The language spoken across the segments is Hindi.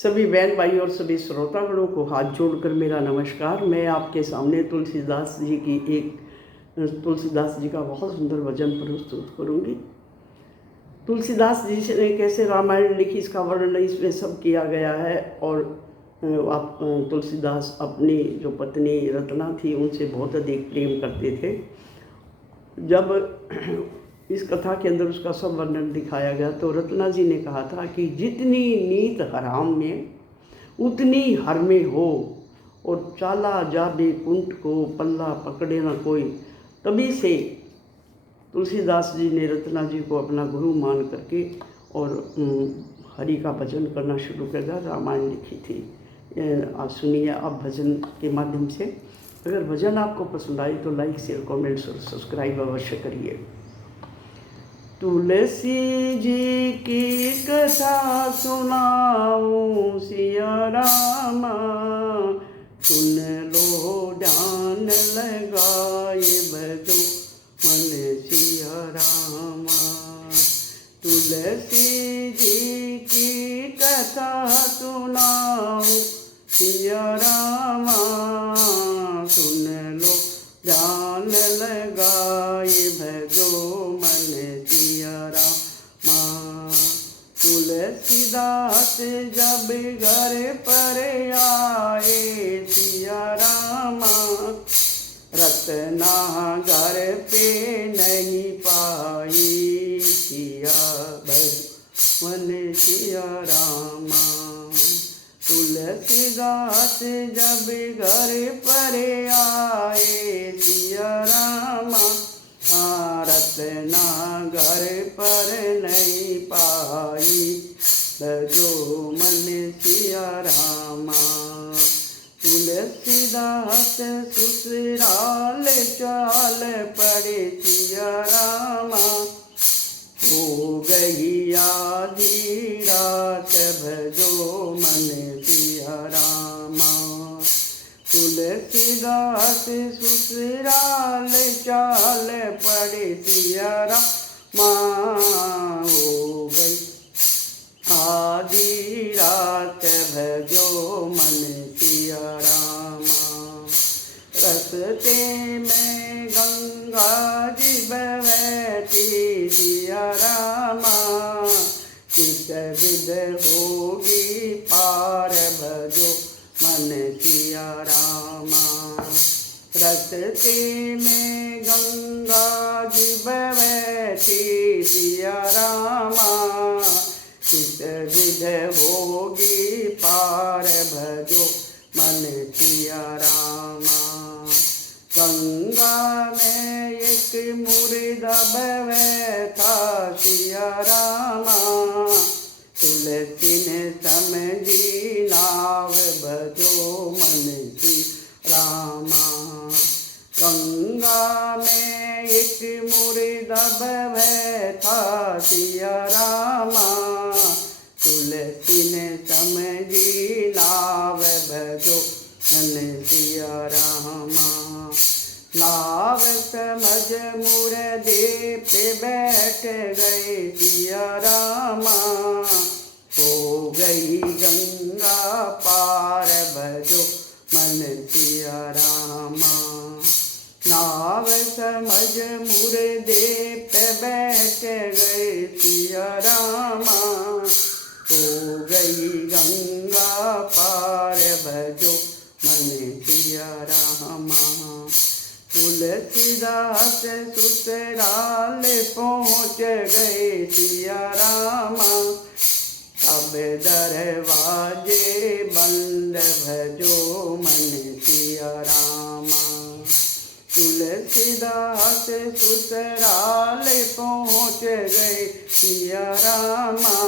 सभी बहन भाई और सभी श्रोतागणों को हाथ जोड़कर मेरा नमस्कार। मैं आपके सामने तुलसीदास जी का बहुत सुंदर भजन प्रस्तुत करूंगी। तुलसीदास जी ने कैसे रामायण लिखी इसका वर्णन इसमें सब किया गया है। और आप तुलसीदास अपनी जो पत्नी रत्ना थी उनसे बहुत अधिक प्रेम करते थे। जब इस कथा के अंदर उसका सब वर्णन दिखाया गया तो रत्ना जी ने कहा था कि जितनी नीत हराम में उतनी हर में हो, और चाला जाबे कुंट को पल्ला पकड़े न कोई। तभी से तुलसीदास जी ने रत्ना जी को अपना गुरु मान करके और हरि का भजन करना शुरू कर दिया, रामायण लिखी थी। आप सुनिए आप भजन के माध्यम से। अगर भजन आपको पसंद आए तो लाइक शेयर कमेंट्स और सब्सक्राइब अवश्य करिए। तुलसी जी की कथा सुनाऊं सिया रामा, सुन लो ध्यान लगाए भजो मन सिया रामा। तुलसी जी की कथा सुनाऊं सिया रामा, सुन लो ध्यान लगाए भजो मन सिया रामा। तुलसीदास जब घर पर आए सिया रामा, रत्ना घर पे नहीं पाई सिया भजो मन सिया रामा। तुलसीदास जब घर पर आए सिया रामा, रत्ना घर पर नहीं पाई भजो मन सिया रामा। तुलसीदास ससुराल चाल पड़े सिया रामा, हो गई आधी रात भजो मन सिया रामा। तुलसीदास ससुराल चाल पड़े सिया रामा, हो गई आधी रात भजो मन सिया रामा। रस्ते में गंगा जी बहती सिया रामा, किस विध होगी पार भजो मन सिया रामा। रस्ते में गंगा जी बहती सिया रामा, किस विध होगी पार भजो मन सिया रामा। गंगा में एक मुर्दा बैठा सिया रामा, तुलसी ने समझी नाव भजो मन सिया रामा। गंगा में एक मुर्दा बैठा सिया रामा, तुलसी ने समझी नाव भजो मन सिया रामा। नाव समझ मुर्दे पे बैठ गए सिया रामा, हो गई गंगा पार भजो मन सिया रामा। नाव समझ मुर्दे पे बैठ गए सिया रामा, हो गई गंगा पार भजो मन सिया रामा। तुलसीदास ससुराल पहुँच गए सिया रामा, तब दरवाजे बंद भजो मन सिया रामा। तुलसीदास ससुराल पहुँच गए सिया रामा,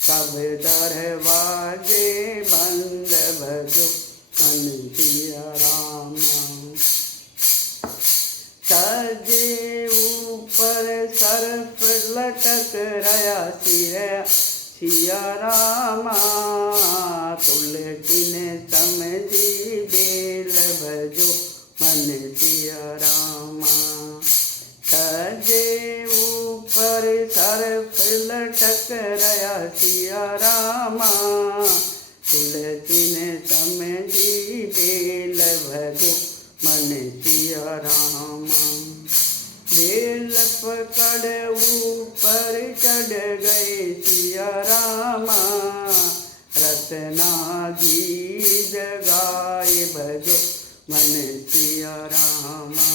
तब दरवाजे बंद भजो मन सिया रामा। सजे ऊपर सर्प लटक रहा सिया रामा, तुलसी ने समझी बेल भजो मन सिया रामा। सजे ऊपर सर्प लटक रहा सिया रामा, पकड़ ऊपर चढ़ गए सिया रामा, रत्ना जी जगाए भजो मन सिया रामा।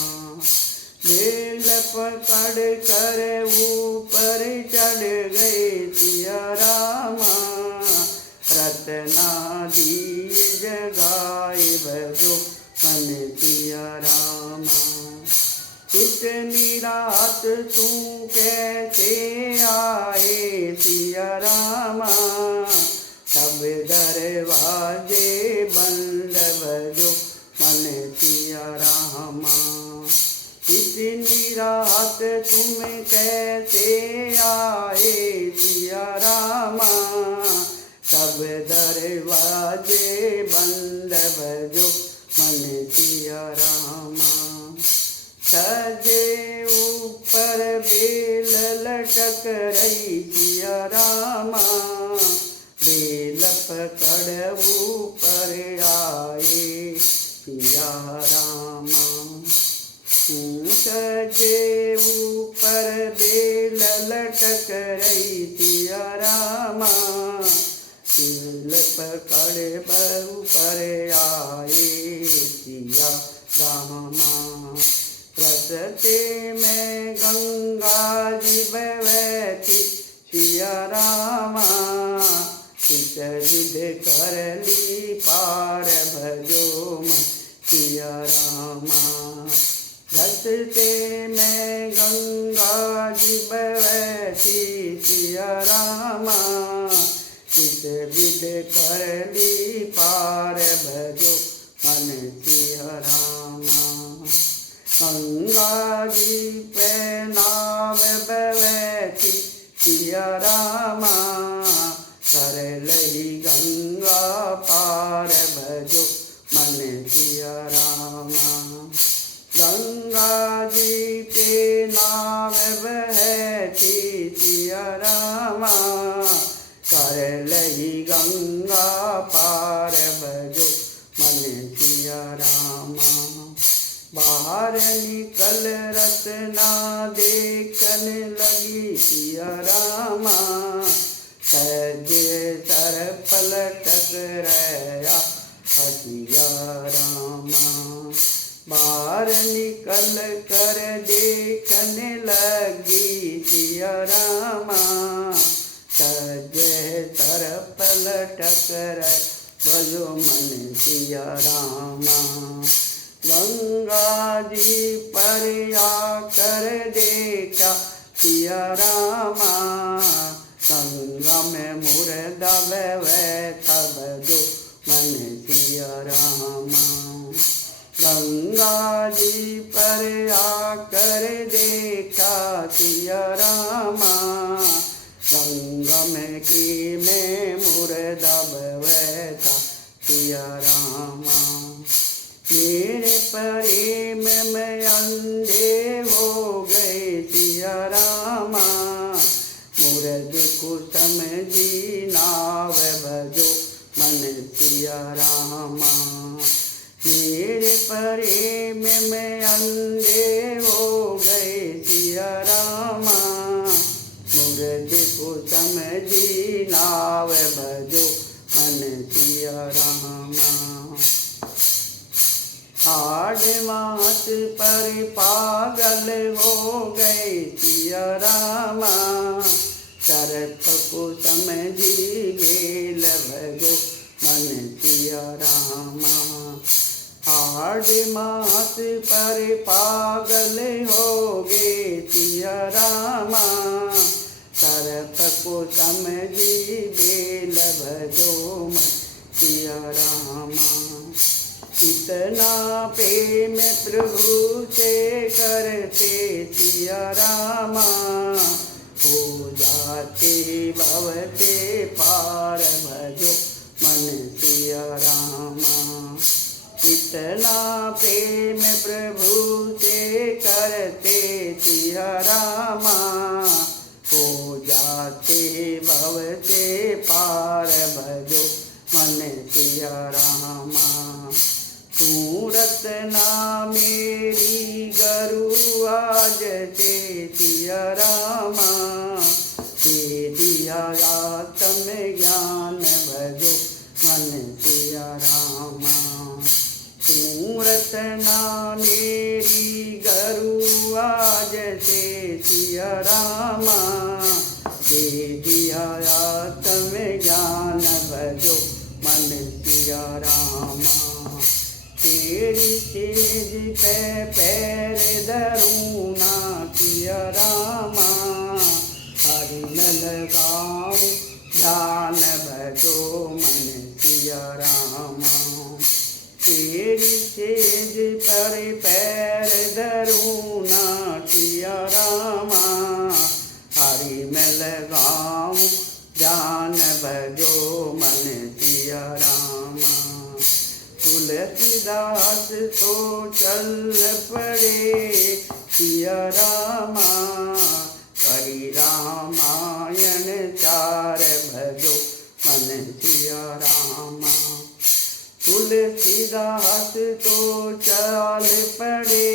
बेल पकड़ कर ऊपर चढ़ गए सिया रामा, रत्ना जी जगाए भजो मन सिया रामा। इतनी रात तू कैसे आए सिया रामा, सब दरवाजे बंद भजो मन सिया रामा। इतनी रात तुम कैसे आए सिया रामा, सब दरवाजे बंद भजो मन सिया रामा। छजे ऊपर बेल लटक रही सिया रामा, बेल पकड़ ऊपर आए सिया रामा। छजे ऊपर बेल लटक रही सिया रामा, बेल पकड़ ऊपर आए सिया रामा। रस्ते में गंगा जी बहती सिया रामा, चित विध कर ली पार भजो मन सिया रामा। रस्ते में गंगा जी बहती सिया रामा, चित विध कर ली पार भजो मन सिया रामा। गंगा जी पे नाव बैठी सिया रामा, कर लही गंगा पार भजो मन सिया रामा। गंगा जी पे नाव बैठी सिया रामा, कर लही गंगा पार भजो मन सिया रामा। बाहर निकल रत्ना देखन लगी सिया रामा, सजे सर पलटक रहा सिया रामा। बाहर निकल कर देखन लगी सिया रामा, सजे सर पलटक रहा भजो मन सिया रामा। गंगा जी पर आकर देखा सिया रामा, गंगा में मुर्दा बैठा भजो मन सिया रामा। गंगा जी पर आकर देखा सिया रामा, गंगा में मुर्दा बैठा सिया रामा। मेरे प्रेम में अंधे हो गए सिया रामा, मुर्द को समझी नाव भजो मन सिया रामा। मेरे प्रेम में अंधे हो गए सिया रामा, मुर्द को समझी नाव भजो मन सिया रामा। हाड़ मास पर पागल हो गए सिया रामा, शरत को समझी बेल भजो मन सिया रामा। हाड़ मास पर पागल हो गए सिया रामा, शरत को समझी बेल भजो मन सिया रामा। इतना प्रेम प्रभु से करते सिया रामा, हो जाते भव से पार भजो मन सिया रामा। इतना प्रेम प्रभु से करते सिया रामा, हो जाते भव से पार भजो मन सिया रामा। तू रत्ना मेरी गरुआ जैसे सिया सिया रामा। दे दिया आत्म ज्ञान भजो मन सिया रामा। सूरत ना मेरी गरुआ जैसे सिया रामा। दे दिया आत्म ज्ञान भजो मन सिया रामा। तेरी सेज पे पैर धरूं ना सिया रामा। हरि न लगाऊं ध्यान भजो मन सिया रामा। तेरी सेज पर पैर धरूं ना सिया रामा। हरि में लगाऊं ध्यान भजो मन सिया रामा। तुलसीदास तो चल पड़े सिया रामा। करी रामायण चार भजो मन सिया रामा। तुलसीदास तो चल पड़े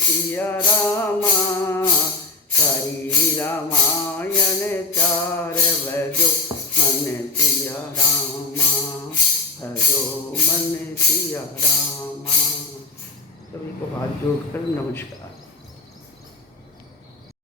सिया रामा। करी रामायण चार भजो मन सिया रामा। भजो मन सिया रामा। सभी को हाथ जोड़कर नमस्कार।